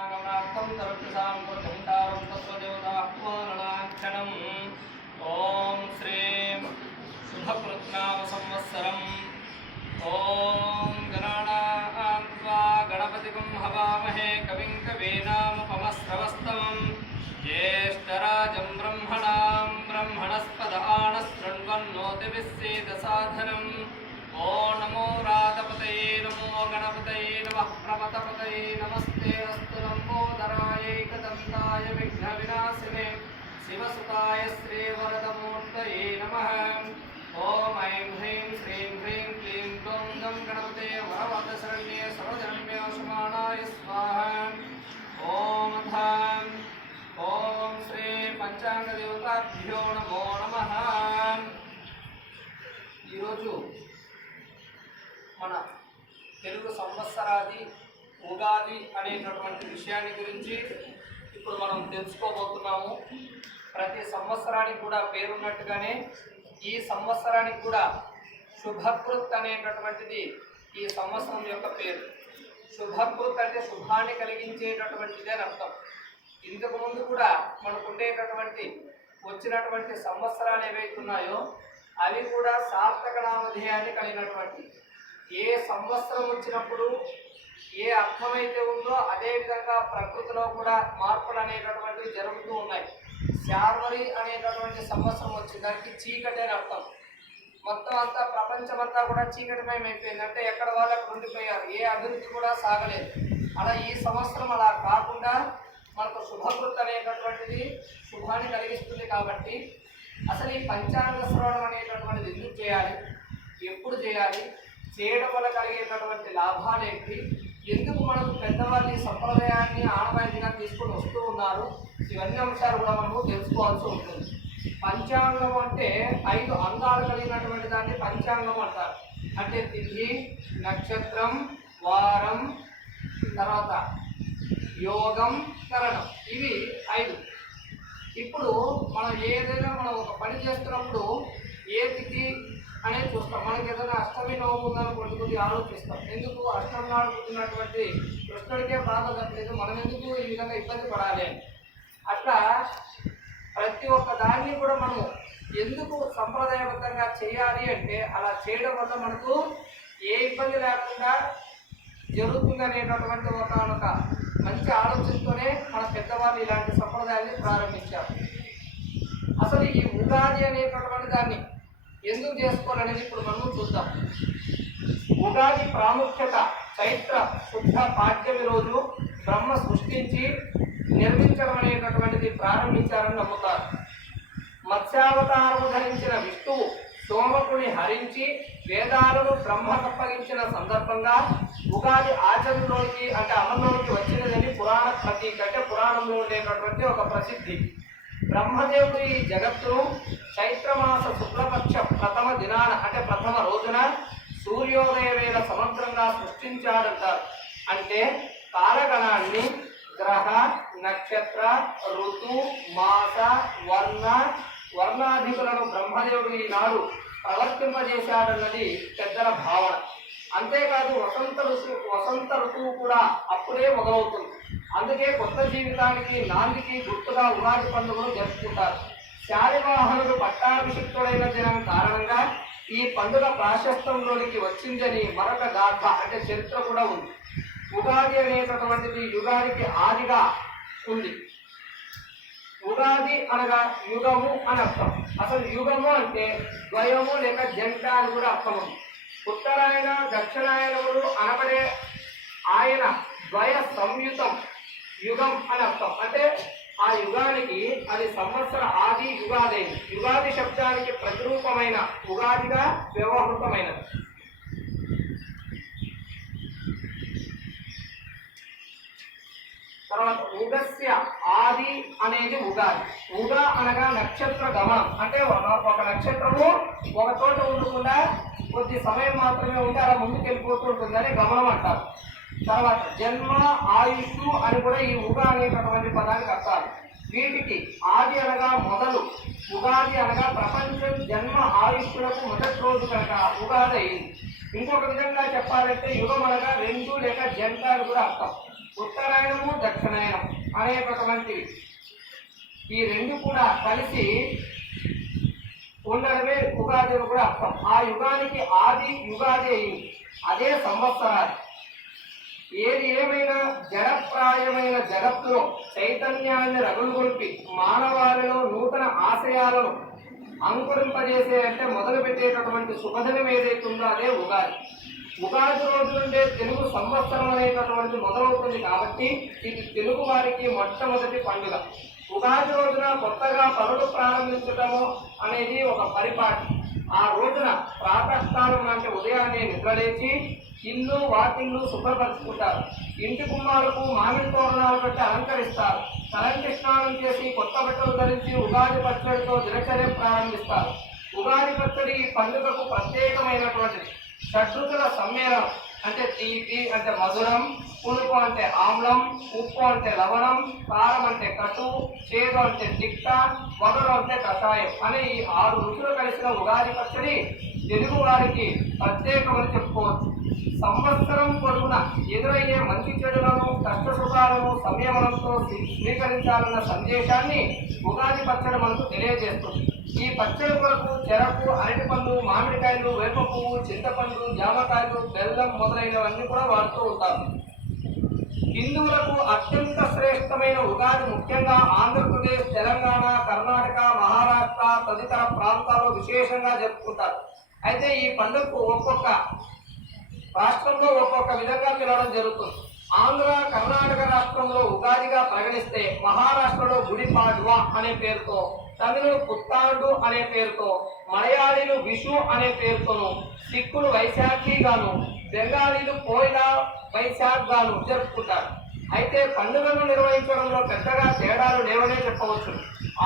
गमनार्थं सर्वसां प्रथमितारं तत्त्वदेवताह्वाननाक्षणम् ॐ श्रीं शुभकृत्नाम संवत्सरम् ॐ गणानान्त्वा गणपतिं हवामहे कविं कवीनामुपमश्रवस्तमम् ज्येष्ठराजं ब्रह्मणस्पद आनशृण्वन्नोतिभिस्सीदसाधनम् ॐ नमो राधपतये नमो गणपतये नमः प्रमथपतये नमस्ते अस्तु लम्बोदरायैकदन्ताय विघ्नविनाशिने शिवसुताय श्रीवरदमूर्तये नमः। ॐ ऐं ह्रीं श्रीं ह्रीं क्लीं ग्लौं गं गणपते वरवरदशरण्ये सर्वजनन्ये समानाय स्वाहा। ॐ धां ॐ श्री పంచాంగదేవతాభ్యో నమో నమః। ఈరోజు మన తెలుగు సంవత్సరాది ఉగాది అనేటటువంటి విషయాన్ని గురించి ఇప్పుడు మనం తెలుసుకోబోతున్నాము। ప్రతి సంవత్సరానికి కూడా పేరున్నట్టుగానే ఈ సంవత్సరానికి కూడా శుభకృత్ అనేటటువంటిది ఈ సంవత్సరం యొక్క పేరు। శుభకృత్ అంటే శుభాన్ని కలిగించేటటువంటిదే అని అర్థం। ఇంతకు ముందు కూడా మనకు ఉండేటటువంటి వచ్చినటువంటి సంవత్సరాలు ఏవైతున్నాయో అవి కూడా సార్థక నామధేయాన్ని కలిగినటువంటి ఏ సంవత్సరం వచ్చినప్పుడు ఏ అర్థమైతే ఉందో అదేవిధంగా ప్రకృతిలో కూడా మార్పులు అనేటటువంటివి జరుగుతూ ఉన్నాయి। శార్వరి అనేటటువంటి సంవత్సరం వచ్చిందానికి చీకటి అని అర్థం। మొత్తం అంతా ప్రపంచమంతా కూడా చీకటిమయం అయిపోయింది, అంటే ఎక్కడ వాళ్ళకు ఉండిపోయారు, ఏ అభివృద్ధి కూడా సాగలేదు। అలా ఈ సంవత్సరం అలా కాకుండా మనకు శుభకృత్ అనేటటువంటిది శుభాన్ని కలిగిస్తుంది। కాబట్టి అసలు ఈ పంచాంగ శ్రవణం అనేటటువంటిది ఎందుకు చేయాలి, ఎప్పుడు చేయాలి, చేయడం వల్ల కలిగేటటువంటి లాభాలు ఏంటి, ఎందుకు మనకు పెద్దవాళ్ళు ఈ సంప్రదాయాన్ని ఆనవాయితీగా తీసుకొని వస్తూ ఉన్నారు, ఇవన్నీ అంశాలు కూడా మనము తెలుసుకోవాల్సి ఉంటుంది। పంచాంగం అంటే 5 అంగాలు కలిగినటువంటి దాన్ని పంచాంగం అంటారు। అంటే తిథి, నక్షత్రం, వారం, తర్వాత యోగం, కరణం, ఇవి 5। ఇప్పుడు మనం ఏదైనా మనం ఒక పని చేస్తున్నప్పుడు ఏ తిథి అనేది చూస్తాం। మనకి ఏదైనా అష్టమి నవమి ఉందని కొద్ది ఆలోచిస్తాం, ఎందుకు అష్టమి నాడు పుట్టినటువంటి కృష్ణుడికే బాధ తప్పలేదు, మనం ఎందుకు ఈ విధంగా ఇబ్బంది పడాలి అని। అట్లా ప్రతి ఒక్క దాన్ని కూడా మనము ఎందుకు సంప్రదాయబద్ధంగా చేయాలి అంటే అలా చేయడం వల్ల మనకు ఏ ఇబ్బంది లేకుండా జరుగుతుంది అనేటటువంటి ఒక మంచి ఆలోచనతోనే మన పెద్దవాళ్ళు ఇలాంటి సంప్రదాయాన్ని ప్రారంభించారు। అసలు ఈ ఉగాది అనేటటువంటి దాన్ని ఎందుకు చేసుకోవాలనేది ఇప్పుడు మనం చూద్దాం। ఉగాది ప్రాముఖ్యత చైత్ర శుద్ధ పాడ్యమి రోజు బ్రహ్మ సృష్టించి నిర్మించడం అనేటటువంటిది ప్రారంభించారని నమ్ముతారు। మత్స్యావతారము ధరించిన విష్ణువు సోమకుని హరించి వేదాలను బ్రహ్మకు అప్పగించిన సందర్భంగా ఉగాది ఆచరణలోకి అంటే అమల్లోకి వచ్చినదని పురాణ ప్రతీక, అంటే పురాణంలో ఉండేటటువంటి ఒక ప్రసిద్ధి। బ్రహ్మదేవుడు ఈ జగత్తును చైత్రమాస శుక్లపక్ష ప్రథమ దినాన అంటే ప్రథమ రోజున సూర్యోదయ వేళ సమగ్రంగా సృష్టించాడంటారు। అంటే కాలగణాన్ని గ్రహ, నక్షత్ర, ఋతు, మాస, వర్ణాధికులను బ్రహ్మదేవుడు ఈనాడు ప్రవర్తింపజేశాడన్నది పెద్దల భావన। అంతేకాదు వసంత ఋతువు కూడా అప్పుడే మొదలవుతుంది, అందుకే కొత్త జీవితానికి నాందికి గుర్తుగా ఉగాది పండుగను జరుపుకుంటారు। శాలివాహనుడు పట్టాభిషిక్తుడైన దినం కారణంగా ఈ పండుగ ప్రాశస్తంలోనికి వచ్చిందని మరొక గాథ అంటే చరిత్ర కూడా ఉంది। ఉగాది అనేటటువంటిది యుగానికి ఆదిగా ఉంది। ఉగాది అనగా యుగము అని అర్థం। అసలు యుగము అంటే ద్వయము లేక జంట అని కూడా అర్థం ఉంది। ఉత్తరాయణ దక్షిణాయనములు అనబడే ఆయన ద్వయ సంయుతం యుగం అని అర్థం। అంటే ఆ యుగానికి అది సంవత్సర ఆది యుగాది, యుగాది శబ్దానికి ప్రతిరూపమైన ఉగాదిగా వ్యవహృతమైనది। తర్వాత ఉగస్య ఆది అనేది ఉగాది। ఉగా అనగా నక్షత్ర గమనం, అంటే ఒక నక్షత్రము ఒక చోట ఉండకుండా కొద్ది సమయం మాత్రమే ఉంటే అలా ముందుకు వెళ్ళిపోతూ ఉంటుంది అని గమనం అంటారు। తర్వాత జన్మ, ఆయుష్ అని కూడా ఈ ఉగా అనేటటువంటి పదానికి అర్థాలు। వీటికి ఆది అనగా మొదలు, ఉగాది అనగా ప్రపంచం జన్మ ఆయుష్లకు మొదటి రోజు కనుక ఉగాది అయింది। ఇంకొక విధంగా చెప్పాలంటే యుగం అనగా 2 లేక జంట అని కూడా అర్థం। ఉత్తరాయణము దక్షిణాయనం అనేటటువంటివి ఈ రెండు కూడా కలిసి ఉండడమే ఉగాది కూడా అర్థం. ఆ యుగానికి ఆది యుగాది అయింది, అదే సంవత్సరాలు. ఏది ఏమైనా జడప్రాయమైన జగత్తులో చైతన్యాన్ని రగులుగొల్పి మానవాళిలో నూతన ఆశయాలను అంకురింపజేసే అంటే మొదలుపెట్టేటటువంటి శుభదినం ఏదైతే ఉందో అదే ఉగాది. ఉగాది రోజు నుండే తెలుగు సంవత్సరం అనేటటువంటి మొదలవుతుంది కాబట్టి ఇది తెలుగు వారికి మొట్టమొదటి పండుగ. ఉగాది రోజున కొత్తగా పనులు ప్రారంభించటము అనేది ఒక పరిపాటి. ఆ రోజున ప్రాతకాలం అంటే ఉదయాన్నే నిద్రలేచి ఇల్లు వాకిళ్ళు శుభ్రపరుచుకుంటారు. ఇంటి గుమ్మాలకు మామిడి తోరణాలు పెట్టి అలంకరిస్తారు. తలంటి స్నానం చేసి కొత్త బట్టలు ధరించి ఉగాది పచ్చడితో దినచర్య ప్రారంభిస్తారు. ఉగాది పచ్చడి ఈ పండుగకు ప్రత్యేకమైనటువంటిది. షడ్రుచుల సమ్మేళనం అంటే తీపి అంటే మధురం, పులుపు అంటే ఆమ్లం, ఉప్పు అంటే లవణం, కారం అంటే కటు, చేదు అంటే తిక్త, వగరు అంటే కషాయం అనే ఈ 6 రుచులు కలిసిన ఉగాది పచ్చడి తెలుగు వారికి ప్రత్యేకమని చెప్పుకోవచ్చు. సంవత్సరం పొడవునా ఎదురయ్యే మంచి చెడులను కష్ట సుఖాలను సంయమనంతో స్వీకరించాలన్న సందేశాన్ని ఉగాది పచ్చడి మనకు తెలియజేస్తుంది. ఈ పచ్చడి కొరకు చెరకు, అరటిపండు, మామిడికాయలు, వేప పువ్వు, చింతపండు, జామకాయలు, బెల్లం మొదలైనవన్నీ కూడా వాడుతూ ఉంటారు. హిందువులకు అత్యంత శ్రేష్టమైన ఉగాది ముఖ్యంగా ఆంధ్రప్రదేశ్, తెలంగాణ, కర్ణాటక, మహారాష్ట్ర తదితర ప్రాంతాల్లో విశేషంగా జరుపుకుంటారు. అయితే ఈ పండుగకు ఒక్కొక్క రాష్ట్రంలో ఒక్కొక్క విధంగా పిలవడం జరుగుతుంది. ఆంధ్ర, కర్ణాటక రాష్ట్రంలో ఉగాదిగా పరిగణిస్తే మహారాష్ట్రలో గుడి పాడ్వా అనే పేరుతో, తమిళులు పుత్తాండు అనే పేరుతో, మలయాళీలు విషు అనే పేరుతోను, సిక్కులు వైశాఖి గాను, బెంగాలీలు పోయిలా వైశాఖ్ గాను జరుపుకుంటారు. అయితే పండుగను నిర్వహించడంలో పెద్దగా తేడాలు లేవనే చెప్పవచ్చు.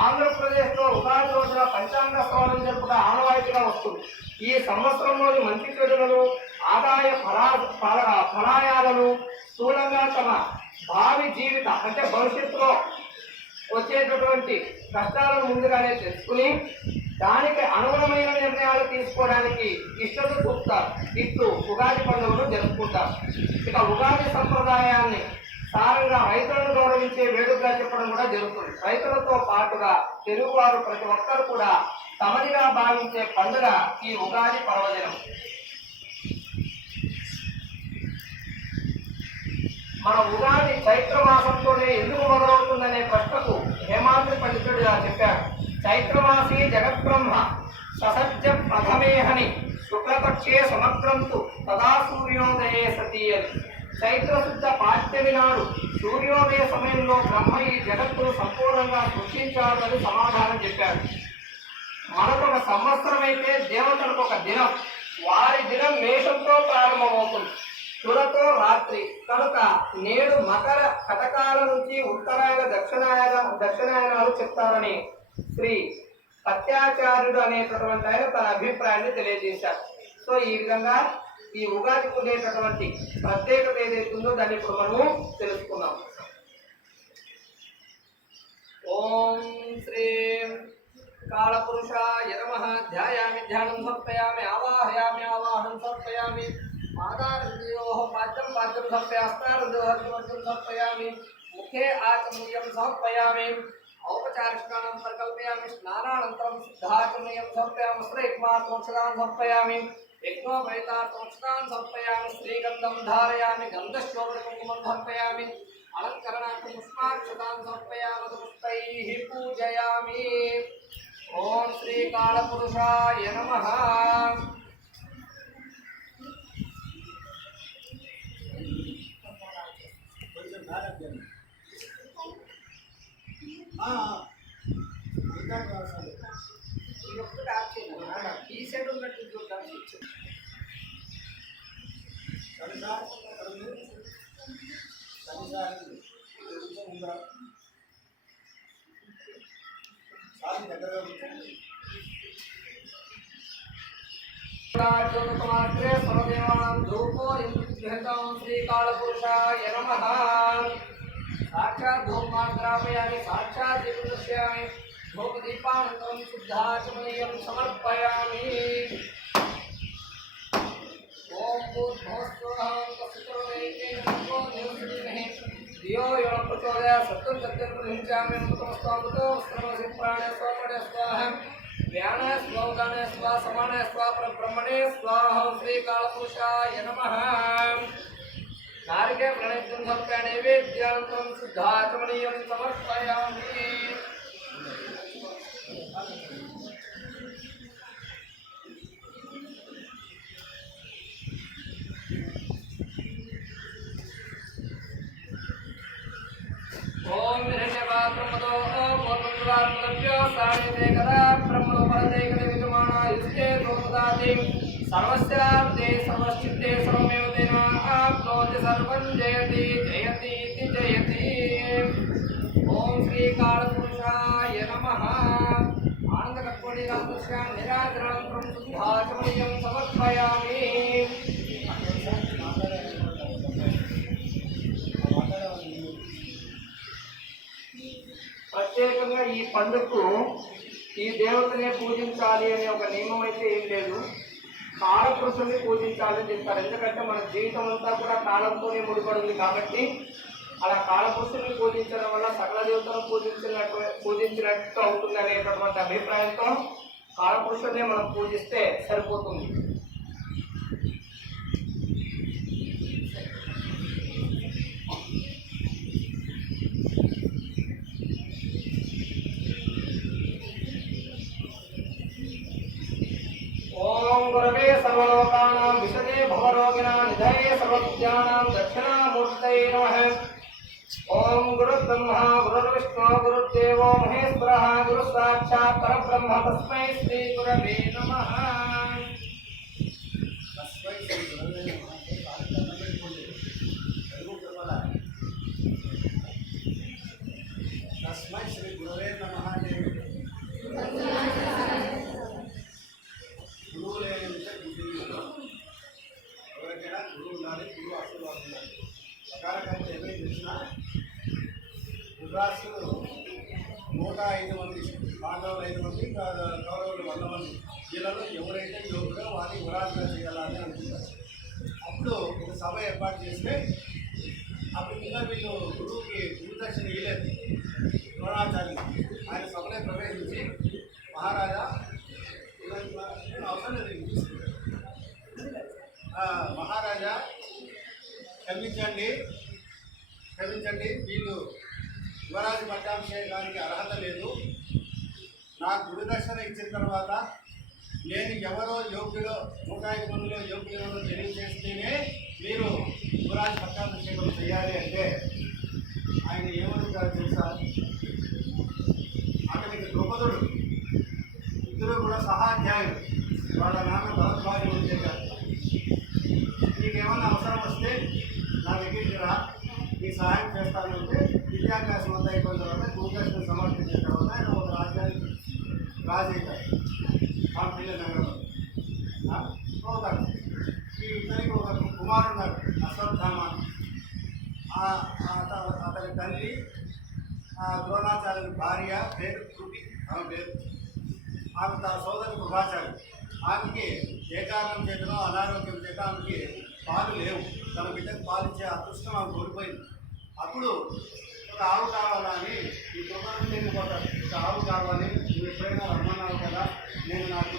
ఆంధ్రప్రదేశ్లో ఉగాది రోజున పంచాంగ శ్రవణం జరుపుట ఆనవాయితీగా వస్తుంది. ఈ సంవత్సరంలోని మంచి చెడులను, ఆదాయ ఫలాయాలను స్థూలంగా తమ భావి జీవిత అంటే భవిష్యత్తులో వచ్చేటటువంటి కష్టాలను ముందుగానే తెలుసుకుని దానికి అనుగుణమైన నిర్ణయాలు తీసుకోవడానికి ఇష్టత చూపుతారు. ఇట్లు ఉగాది పండుగను జరుపుకుంటారు. ఇక ఉగాది సంప్రదాయాన్ని సారంగా రైతులను గౌరవించే వేడుకగా చెప్పడం కూడా జరుగుతుంది. రైతులతో పాటుగా తెలుగువారు ప్రతి ఒక్కరు కూడా తమదిగా భావించే పండుగ ఈ ఉగాది పర్వదినం. మన ఉగాది చైత్ర మాసంతోనే ఎందుకు మొదలవుతుందనే ప్రశ్నకు హేమాద్రి పండితుడు ఇలా చెప్పాడు. చైత్రమాసీ జగద్బ్రహ్మ ససజ్జ ప్రథమేహని శుక్లపక్షే సమగ్రంతు తదా సూర్యోదయే సతీ అని. చైత్రశుద్ధ పాఠ్యమి నాడు సూర్యోదయ సమయంలో బ్రహ్మ ఈ జగత్తును సంపూర్ణంగా సృష్టించాలని సమాధానం చెప్పాడు. మనకొక సంవత్సరం అయితే దేవతలకు ఒక దినం. వారి దినం మేషంతో ప్రారంభమవుతుంది, తులతో రాత్రి. కనుక నేడు మకర కటకాల నుంచి ఉత్తరాయణ దక్షిణాయనాలు చెప్తారని శ్రీ సత్యాచార్యుడు అనేటటువంటి ఆయన తన అభిప్రాయాన్ని తెలియజేశారు. సో ఈ విధంగా ఈ ఉగాదికి ఉండేటటువంటి ప్రత్యేకత ఏదైతుందో దాన్ని ఇప్పుడు మనము తెలుసుకున్నాం. ఓం శ్రీ కాళపురుషాయ నమః. ధ్యాయామి ధ్యానం సమర్పయామి, ఆవాహయామి ఆవాహనం సమర్పయామి, పాదారవిందయోః పాద్యం పాద్యం సమర్పయామి, హస్తారవిందయోః సమర్పయామి, ముఖే ఆచమనీయం సమర్పయామి, ఔపచారికానం పరికల్పయామి, స్నానానంతరం సిద్ధాచమనీయం సమర్పయామి, వస్త్రైక్మాత్మోక్షదానం సమర్పయామి, యజ్ఞోపేతార్థమోక్షదానం సమర్పయామి, శ్రీగంధం ధారయామి, గంధశోభకుంకుమం సమర్పయామి, అలంకరణార్థం పుష్పాక్షతాన్ సమర్పయామి, పుష్పైః పూజయామి. ఓం శ్రీ కాళపురుషాయ నమః. ఈ సైడ్ ఉన్నట్టు చూద్దాం. శ్రీకాళపురుషాయ నమః. సాక్షాత్ ధూమాగ్రాపయామి, సాక్షాత్ దీపం దర్శయామి, ధూపదీపానంతరం శుద్ధాచమనీయం సమర్పయామి. ఓం భూర్భువః స్వః తత్సవితుర్వరేణ్యం భర్గో దేవस्य ధీమహి धियो यो न प्रचोदयात् सत्यं सत्यं प्रहिंसामि अमृतमस्त्वामृतो वस्त्रमसि प्राणे स्वापणे स्वाहा व्याने स्वागाने स्वा समाने स्वा परब्रह्मणे स्वाहा श्रीकालपुरुषाय नमः नारिके प्रणितं समर्पयामि नैवेद्यान्तरं शुद्धाचमनीयं समर्पयामि ओम हिरण्यपात्रमदो ओमोद्वारमदभ्यो साणिते कदा ब्रह्मणोपरते कदा विद्यमाना युष्टे दोपदाति सर्वस्यार्थे सर्वश्चित्ते सर्वमेव तेन आप्नोति सर्वं जयति जयति इति जयति ओम श्री कालपुरुषाय नमः आनन्दकर्पूरीरामस्य निराकरणं शुद्धाचमनीयं समर्पयामि ప్రత్యేకంగా ఈ పండుగకు ఈ దేవతనే పూజించాలి అనే ఒక నియమం అయితే ఏం లేదు. కాలపురుషుల్ని పూజించాలని చెప్తారు. ఎందుకంటే మన జీవితం అంతా కూడా కాలంతోనే ముడిపడింది కాబట్టి అలా కాలపురుషుల్ని పూజించడం వల్ల సకల దేవతలను పూజించినట్టు అవుతుంది అనేటటువంటి అభిప్రాయంతో కాలపురుషుల్ని మనం పూజిస్తే సరిపోతుంది. ओम गुरवे सर्वलोकानां विशदे भवरोगिणां निधये सर्वविद्यानां दक्षिणामूर्तये नमः। ओम गुरुब्रह्मा गुरुर्विष्णु गुरुर्देवो महेश्वरः गुरुसाक्षात् परब्रह्म तस्मै श्री गुरवे नमः। तस्मै श्री गुरवे नमः। గురువు లేదంటే ఎవరికైనా గురువు ఉండాలి, గురువు ఆశీర్వాదం ఉండాలి. ప్రకారకంగా ఏమైనా తెలిసిన రుద్రాసులు 105 మంది, పాండవులు 5 మంది, కౌరవులు 100 మంది. వీళ్ళలో ఎవరైతే యోగుడో వారిని గురాజుగా చేయాలని అనుకుంటారు. అప్పుడు ఒక సభ ఏర్పాటు చేస్తే అప్పుడు ఇంకా వీళ్ళు గురువుకి గురుదక్షిణ ఇవ్వలేదు. ద్రోణాచార్యులు ఆయన సభలో ప్రవేశించి మహారాజా అవసరం లేదు, మహారాజా క్షమించండి, వీళ్ళు యువరాజు పట్టాభిషేకానికి అర్హత లేదు. నాకు గురుదక్షిణ ఇచ్చిన తర్వాత నేను ఎవరో యోగ్యులో 105 మందిలో యోగ్యులను తెలియజేస్తేనే మీరు యువరాజు పట్టాభిషేకం చేయాలి అంటే ఆయన ఏమనుకుంటారు తెలుసా? అతనికి ద్రౌపదుడు, ఇద్దరు కూడా సహాధ్యాయులు, వాళ్ళ నాన్న భరద్వాజుడు చెప్పారు, నీకేమన్నా అవసరం వస్తే నా దగ్గరికి రా, నీ సహాయం చేస్తానంటే విద్యాభ్యాసం అంతా అయిపోయిన తర్వాత గురుదక్షిణ సమర్పించిన తర్వాత ఆయన ఒక రాజ్యానికి రాజు అవుతారు. కాంపిల్ల నగరంలో అవుతాడు. ఈ ఇద్దరికి ఒక కుమారుడు ఉన్నాడు అశ్వత్థామ. అతని తల్లి ద్రోణాచార్యుని భార్య పేరు కృతి, ఆమె పేరు. ఆమె తన సోదరు కృపాచార్య. ఆమెకి ఏ కారణం చేతనో అనారోగ్యం చేత ఆమెకి పాలు లేవు. తన బిడ్డకు పాలు ఇచ్చే అదృష్టం ఆమె కోల్పోయింది. అప్పుడు ఒక ఆవు కావాలని ఈ కుమారుడు వెళ్ళిపోతాడు. ఒక ఆవు కావాలి, నువ్వు ఎప్పుడైనా రమ్మన్నావు కదా, నేను నాకు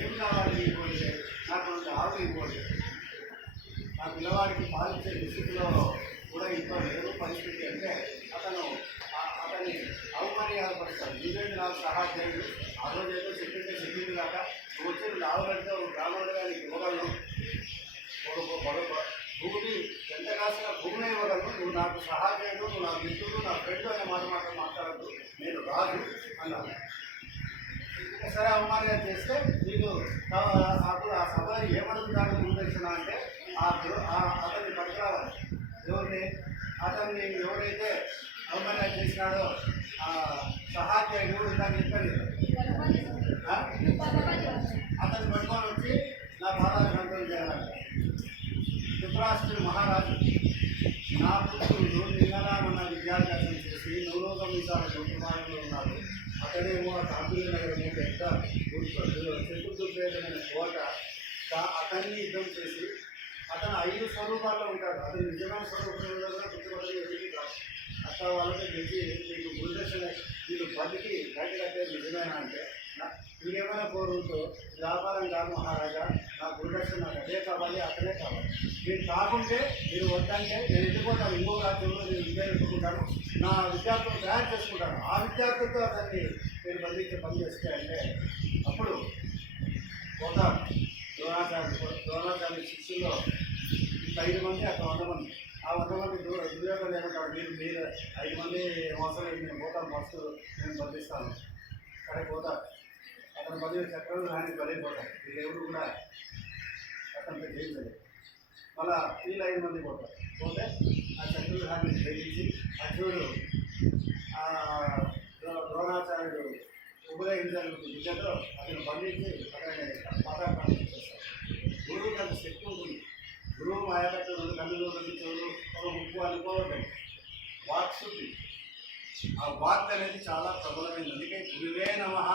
ఏం కావాలి ఇవ్వండి, నాకు ఆవు ఇవ్వండి. నా పిల్లవాడికి పాలు ఇచ్చే స్థితిలో కూడా ఇంట్లో లేదు పరిస్థితి అంటే అతన్ని అవమానపరుస్తాడు. నువ్వేంటి నాకు సహాధ్యాయుడు, ఆ రోజు ఏదో చెప్పింది కాక నువ్వు వచ్చి ఆవులంటే ఒక బ్రాహ్మణుడుగా నీకు ఇవ్వగలను, భూమి ఎంత కాసిన భూమిని ఇవ్వగలను, నువ్వు నాకు సహాధ్యాయుడు, నువ్వు నా మిత్రుడు, నా ఫ్రెండ్ అనే మాట మాట్లాడద్దు, నేను రాదు అన్నాను. సరే అవమానం చేస్తే వీళ్ళు అప్పుడు ఆ సభలో ఏమడుగుతాడు గురుదక్షిణ అంటే అతన్ని పట్టుకురావాలి. అతన్ని ఎవరైతే అవమానం చేసినాడో సహాధ్యాయుడు దాన్ని చెప్పాడు, అతన్ని పట్టుకొని వచ్చి నా పాదాలు కంట్రోల్ చేయాలంట. ధృతరాష్ట్రుడు మహారాజు, నా పుత్రుడు నిన్నరామన్న విద్యాభ్యాసం చేసి నవలోక మీసాల కుమారులు ఉన్నారు. అతడేమో ఆ కాంపిల్ల నగరము పెద్ద చతుర్దుర్భేదమైన కోట, అతన్ని యుద్ధం చేసి అతను 5 స్వరూపాల్లో ఉంటాడు. అతను నిజమైన స్వరూపంలో కూడా గుర్తుపడదు ఎదుటి కాదు. అట్లా వాళ్ళకి తెలిసి మీకు గురుదర్శన మీరు బతికి బయటకట్టే నిజమైన అంటే మీరేమైనా కోరుకుంటూ వ్యాపారం కాదు మహారాజా, నా గురుదర్శన నాకు అదే కావాలి, అతనే కావాలి. మీరు కాకుంటే మీరు వద్దంటే నేను వెళ్ళిపోతాను, ఇంకో రాజ్యంలో నేను విద్య ఎత్తుకుంటాను, నా విద్యార్థులను తయారు చేసుకుంటాను, ఆ విద్యార్థులతో అతన్ని మీరు బంధించే పని చేస్తే అంటే అప్పుడు ఒక ద్రోణాచార్య శిష్యుల్లో 5 మంది అక్కడ 100 మంది. ఆ 100 మంది దుర్యోధన ఏమంటారు, మీరు 5 మంది అవసరం లేదు, నేను పోతాను, ఫస్ట్ నేను బంధిస్తాను. సరే పోతారు. అతను బదిలీ చక్రాలు ఆయన బలైపోతారు. వీళ్ళు ఎవరు కూడా అతనితో చేయలేదు. మళ్ళా వీళ్ళు 5 మంది పోతారు. పోతే ఆ చక్రుడు హాని గ్రహించి అర్జునుడు ద్రోణాచార్యుడు ఉపయోగించాలి విద్యతో అతను బంధించి అతని పాఠాన్ని చేస్తారు. గురువుకి అంత శక్తి ఉంటుంది. గురువు మాయకట్టు 2 కన్నులు 2 చెవులు ఒక ముక్కు అనుకోవద్దండి. వాక్శుద్ధి, ఆ వాక్ అనేది చాలా ప్రబలమైనది. అందుకే గురువే నమః,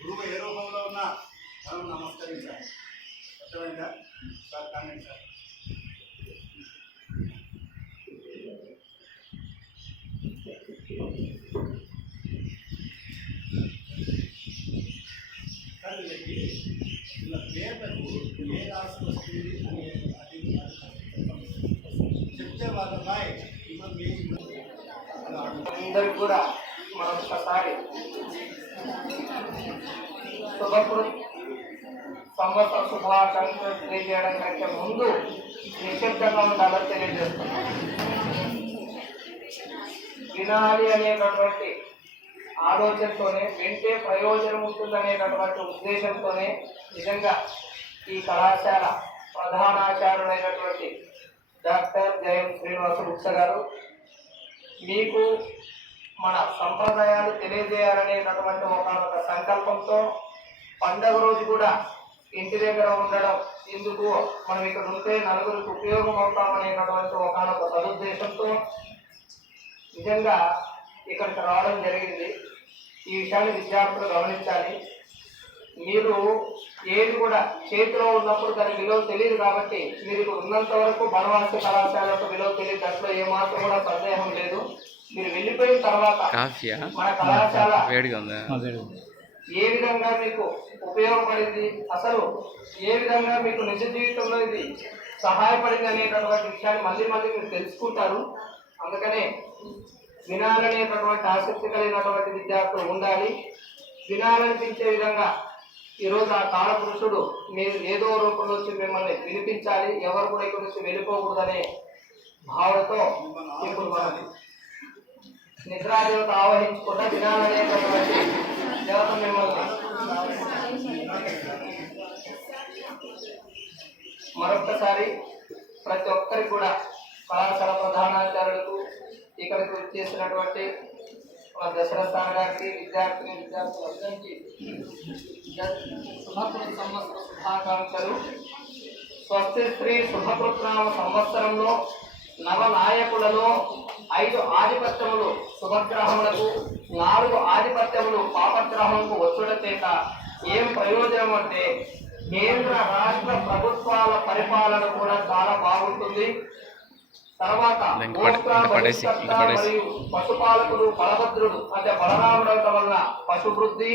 గురువు ఏ రూపంలో ఉన్నా మనం నమస్కరించాలి. అర్థమైందా సార్? కానీ సార్ వీళ్ళకి వీళ్ళ పేర్లకు ఏ రాసి వస్తుంది అని అది చెప్తే వాళ్ళపై అందరికి కూడా మరొకసారి సంవత్సర శుభాకాంక్షలు తెలియజేయడం కంటే ముందు నిశ్శబ్దంగా ఉండాలని తెలియజేస్తున్నాం. వినాలి అనేటటువంటి ఆలోచనతోనే, వింటే ప్రయోజనం ఉంటుందనేటటువంటి ఉద్దేశంతోనే నిజంగా ఈ కళాశాల ప్రధానాచార్యులైనటువంటి డాక్టర్ జయం శ్రీనివాస గుప్త గారు మీకు మన సంప్రదాయాలు తెలియజేయాలనేటటువంటి ఒక సంకల్పంతో పండగ రోజు కూడా ఇంటి దగ్గర ఉండడం, ఎందుకు మనం ఇక్కడ ఉంటే నలుగురికి ఉపయోగం అవుతామనేటటువంటి ఒక సదుద్దేశంతో నిజంగా ఇక్కడికి రావడం జరిగింది. ఈ విషయాన్ని విద్యార్థులు గమనించాలి. మీరు ఏది కూడా చేతిలో ఉన్నప్పుడు దాని విలువ తెలియదు కాబట్టి మీరు ఉన్నంత వరకు బనవాసి కళాశాలకు విలువ తెలియదు, దాంట్లో ఏమాత్రం కూడా సందేహం లేదు. మీరు వెళ్ళిపోయిన తర్వాత మన కళాశాల ఏ విధంగా మీకు ఉపయోగపడింది, అసలు ఏ విధంగా మీకు నిజ జీవితంలో ఇది సహాయపడింది అనేటటువంటి విషయాన్ని మళ్ళీ మీరు తెలుసుకుంటారు. అందుకనే వినాలనేటటువంటి ఆసక్తి కలిగినటువంటి విద్యార్థులు ఉండాలి. వినాలనిపించే విధంగా ఈరోజు ఆ కాలపురుషుడు మీరు ఏదో రూపంలో వచ్చి మిమ్మల్ని వినిపించాలి, ఎవరు కూడా ఇక్కడ నుంచి వెళ్ళిపోకూడదనే భావనతో ఇప్పుడు మనం నిద్రాదేవత ఆవహించకుండా వినాలనేటటువంటి దేవత మిమ్మల్ని మరొక్కసారి ప్రతి ఒక్కరికి కూడా కళాశాల ప్రధానాచార్యులకు, ఇక్కడికి వచ్చేసినటువంటి దశరథాన్ గారికి, విద్యార్థులందరికీ శుభకృత సంవత్సర శుభాకాంక్షలు. స్వస్తి శ్రీ శుభకృత్నామ సంవత్సరంలో నవనాయకులలో 5 ఆధిపత్యములు శుభగ్రహములకు, 4 ఆధిపత్యములు పాపగ్రహములకు వచ్చుట చేత ఏం ప్రయోజనం అంటే కేంద్ర రాష్ట్ర ప్రభుత్వాల పరిపాలన కూడా చాలా బాగుంటుంది. తర్వాత మరియు పశుపాలకుడు బలభద్రుడు అంటే బలరాముడు వల్ల పశువృద్ధి,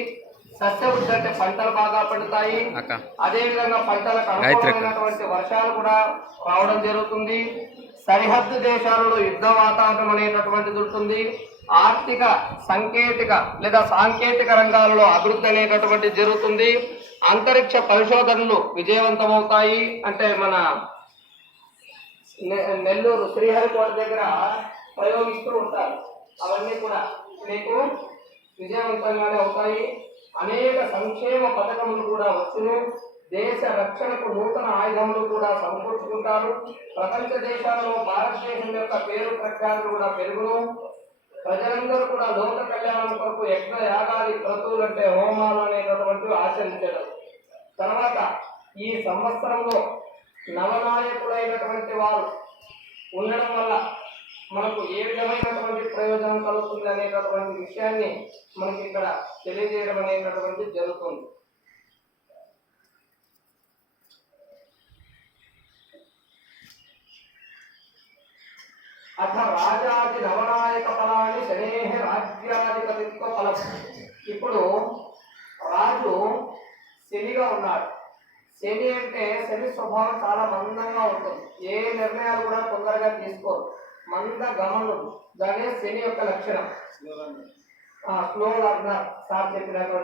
సస్యవృద్ధి అంటే పంటలు బాగా పండుతాయి. అదే విధంగా పంటలకు అనుకూలమైనటువంటి వర్షాలు కూడా రావడం జరుగుతుంది. సరిహద్దు దేశాలలో యుద్ధ వాతావరణం అనేటటువంటిది ఉంటుంది. ఆర్థిక, సాంకేతిక లేదా సాంకేతిక రంగాలలో అభివృద్ధి అనేటటువంటిది జరుగుతుంది. అంతరిక్ష పరిశోధనలు విజయవంతమవుతాయి. అంటే మన నెల్లూరు శ్రీహరికోట దగ్గర ప్రయోగిస్తూ ఉంటారు. అవన్నీ కూడా మీకు విజయవంతంగానే అవుతాయి. అనేక సంక్షేమ పథకములు కూడా వచ్చును. దేశ రక్షణకు నూతన ఆయుధములు కూడా సమకూర్చుకుంటారు. ప్రపంచ దేశాలలో భారతదేశం యొక్క పేరు ప్రఖ్యాతులు కూడా పెరుగును. ప్రజలందరూ కూడా లోక కళ్యాణం కొరకు యజ్ఞ యాగాది క్రతువులు అంటే హోమాలు అనేటటువంటివి ఆచరించడం. తర్వాత ఈ సంవత్సరంలో నవనాయకులైనటువంటి వారు ఉండడం వల్ల మనకు ఏ విధమైనటువంటి ప్రయోజనం కలుగుతుంది అనేటటువంటి విషయాన్ని మనకి ఇక్కడ తెలియజేయడం అనేటటువంటి జరుగుతుంది. అథ రాజాది నవనాయక ఫలాన్ని శనేహ రాజ్యాధిపతిత్వ ఫలం. ఇప్పుడు రాజు శనిగా ఉన్నాడు. శని అంటే శని స్వభావం చాలా మందంగా ఉంటుంది. ఏ నిర్ణయాలు కూడా తొందరగా తీసుకోరు, మంద గమనుడు. దానే శని యొక్క లక్షణం. స్లో లర్నర్ సార్ చెప్పినటువంటి